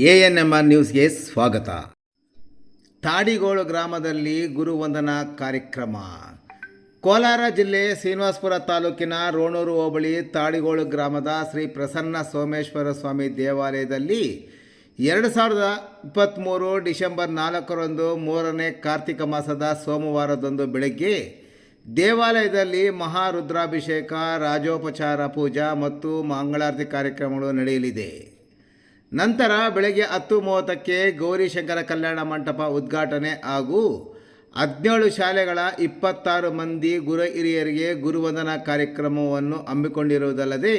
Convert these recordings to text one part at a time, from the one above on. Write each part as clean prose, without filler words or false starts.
ANMR ನ್ಯೂಸ್ಗೆ ಸ್ವಾಗತ. ತಾಡಿಗೋಳು ಗ್ರಾಮದಲ್ಲಿ ಗುರುವಂದನಾ ಕಾರ್ಯಕ್ರಮ. ಕೋಲಾರ ಜಿಲ್ಲೆ ಶ್ರೀನಿವಾಸಪುರ ತಾಲೂಕಿನ ರೋಣೂರು ಹೋಬಳಿ ತಾಡಿಗೋಳು ಗ್ರಾಮದ ಶ್ರೀ ಪ್ರಸನ್ನ ಸೋಮೇಶ್ವರ ಸ್ವಾಮಿ ದೇವಾಲಯದಲ್ಲಿ 2023 ಡಿಸೆಂಬರ್ 4ರಂದು 3ನೇ ಕಾರ್ತಿಕ ಮಾಸದ ಸೋಮವಾರದಂದು ಬೆಳಗ್ಗೆ ದೇವಾಲಯದಲ್ಲಿ ಮಹಾರುದ್ರಾಭಿಷೇಕ, ರಾಜೋಪಚಾರ ಪೂಜಾ ಮತ್ತು ಮಂಗಳಾರತಿ ಕಾರ್ಯಕ್ರಮಗಳು ನಡೆಯಲಿದೆ. ನಂತರ ಬೆಳಗ್ಗೆ 10:30ಕ್ಕೆ ಗೌರಿಶಂಕರ ಕಲ್ಯಾಣ ಮಂಟಪ ಉದ್ಘಾಟನೆ ಹಾಗೂ 17 ಶಾಲೆಗಳ 26 ಮಂದಿ ಗುರು ಹಿರಿಯರಿಗೆ ಗುರುವಂದನಾ ಕಾರ್ಯಕ್ರಮವನ್ನು ಹಮ್ಮಿಕೊಂಡಿರುವುದಲ್ಲದೆ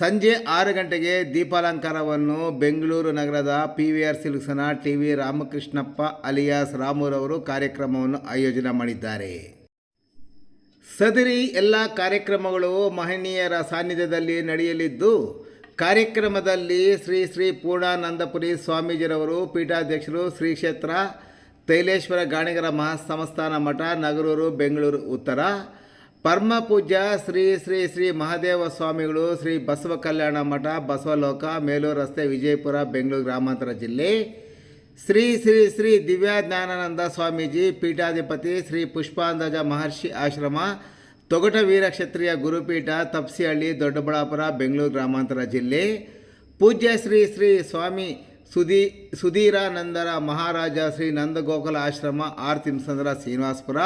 ಸಂಜೆ 6 ಗಂಟೆಗೆ ದೀಪಾಲಂಕಾರವನ್ನು ಬೆಂಗಳೂರು ನಗರದ PVR ಸಿಲ್ಕ್ಸ್ನ TV ರಾಮಕೃಷ್ಣಪ್ಪ ಅಲಿಯಾಸ್ ರಾಮುರವರು ಕಾರ್ಯಕ್ರಮವನ್ನು ಆಯೋಜನೆ ಮಾಡಿದ್ದಾರೆ. ಸದರಿ ಎಲ್ಲ ಕಾರ್ಯಕ್ರಮಗಳು ಮಹನೀಯರ ಸಾನ್ನಿಧ್ಯದಲ್ಲಿ ನಡೆಯಲಿದ್ದು, ಕಾರ್ಯಕ್ರಮದಲ್ಲಿ ಶ್ರೀ ಪೂರ್ಣಾನಂದಪುರಿ ಸ್ವಾಮೀಜಿರವರು ಪೀಠಾಧ್ಯಕ್ಷರು, ಶ್ರೀ ಕ್ಷೇತ್ರ ತೈಲೇಶ್ವರ ಗಾಣಿಗರ ಮಹಾಸಂಸ್ಥಾನ ಮಠ, ನಗರೂರು, ಬೆಂಗಳೂರು ಉತ್ತರ, ಪರಮ ಪೂಜ್ಯ ಶ್ರೀ ಮಹಾದೇವ ಸ್ವಾಮಿಗಳು, ಶ್ರೀ ಬಸವ ಕಲ್ಯಾಣ ಮಠ, ಬಸವಲೋಕ, ಮೇಲೂರು ರಸ್ತೆ, ವಿಜಯಪುರ, ಬೆಂಗಳೂರು ಗ್ರಾಮಾಂತರ ಜಿಲ್ಲೆ, ಶ್ರೀ ದಿವ್ಯಾಜ್ಞಾನಾನಂದ ಸ್ವಾಮೀಜಿ ಪೀಠಾಧಿಪತಿ, ಶ್ರೀ ಪುಷ್ಪಾಂಧಜ ಮಹರ್ಷಿ ಆಶ್ರಮ, ತೊಗಟ ವೀರ ಕ್ಷತ್ರಿಯ ಗುರುಪೀಠ, ತಪ್ಸಿಹಳ್ಳಿ, ದೊಡ್ಡಬಳ್ಳಾಪುರ, ಬೆಂಗಳೂರು ಗ್ರಾಮಾಂತರ ಜಿಲ್ಲೆ, ಪೂಜ್ಯ ಶ್ರೀ ಸ್ವಾಮಿ ಸುಧೀರಾನಂದರ ಮಹಾರಾಜ ಶ್ರೀ ನಂದಗೋಕುಲ ಆಶ್ರಮ, ಆರ್ ತಿಮ್ಮಸಂದ್ರ, ಶ್ರೀನಿವಾಸಪುರ,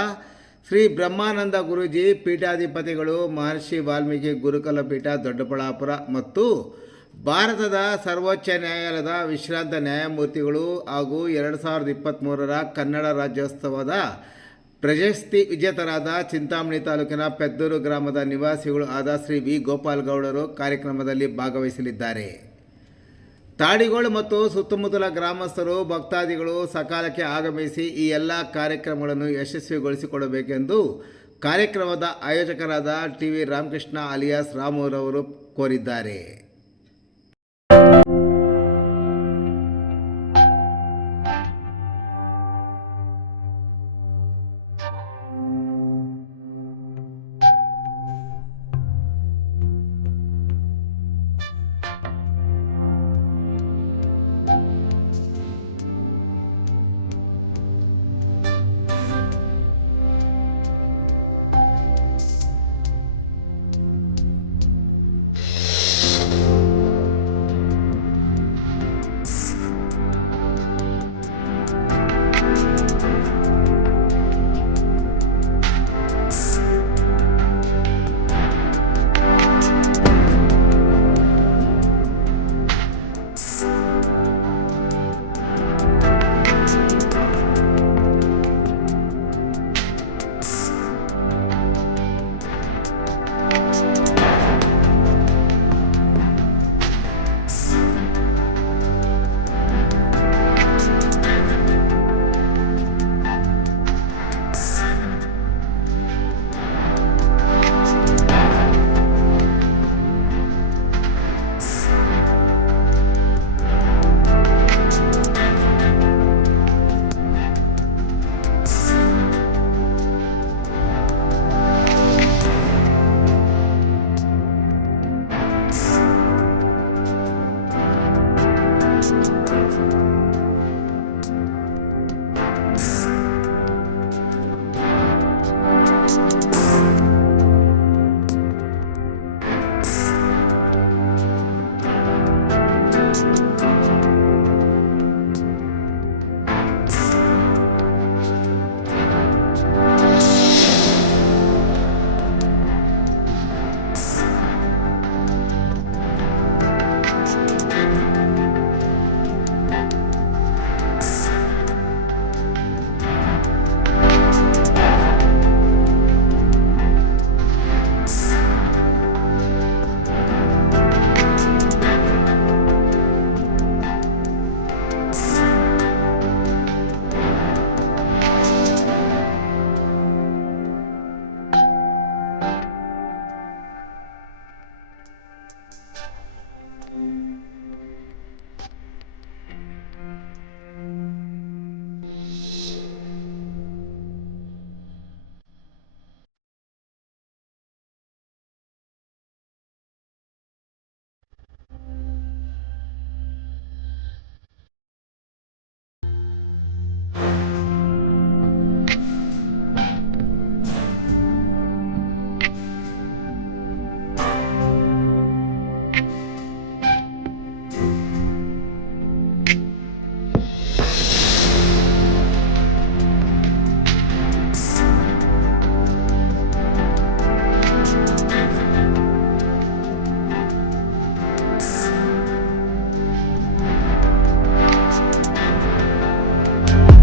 ಶ್ರೀ ಬ್ರಹ್ಮಾನಂದ ಗುರೂಜಿ ಪೀಠಾಧಿಪತಿಗಳು, ಮಹರ್ಷಿ ವಾಲ್ಮೀಕಿ ಗುರುಕುಲ ಪೀಠ, ದೊಡ್ಡಬಳ್ಳಾಪುರ ಮತ್ತು ಭಾರತದ ಸರ್ವೋಚ್ಚ ನ್ಯಾಯಾಲಯದ ವಿಶ್ರಾಂತ ನ್ಯಾಯಮೂರ್ತಿಗಳು ಹಾಗೂ 2023ರ ಕನ್ನಡ ರಾಜ್ಯೋತ್ಸವದ ಪ್ರಶಸ್ತಿ ವಿಜೇತರಾದ ಚಿಂತಾಮಣಿ ತಾಲೂಕಿನ ಪೆದ್ದೂರು ಗ್ರಾಮದ ನಿವಾಸಿಗಳು ಆದ ಶ್ರೀ ವಿ ಗೋಪಾಲಗೌಡರು ಕಾರ್ಯಕ್ರಮದಲ್ಲಿ ಭಾಗವಹಿಸಲಿದ್ದಾರೆ. ತಾಡಿಗೋಳು ಮತ್ತು ಸುತ್ತಮುತ್ತಲ ಗ್ರಾಮಸ್ಥರು, ಭಕ್ತಾದಿಗಳು ಸಕಾಲಕ್ಕೆ ಆಗಮಿಸಿ ಈ ಎಲ್ಲ ಕಾರ್ಯಕ್ರಮಗಳನ್ನು ಯಶಸ್ವಿಗೊಳಿಸಿಕೊಡಬೇಕೆಂದು ಕಾರ್ಯಕ್ರಮದ ಆಯೋಜಕರಾದ TV ರಾಮಕೃಷ್ಣ ಅಲಿಯಾಸ್ ರಾಮುರವರು ಕೋರಿದ್ದಾರೆ.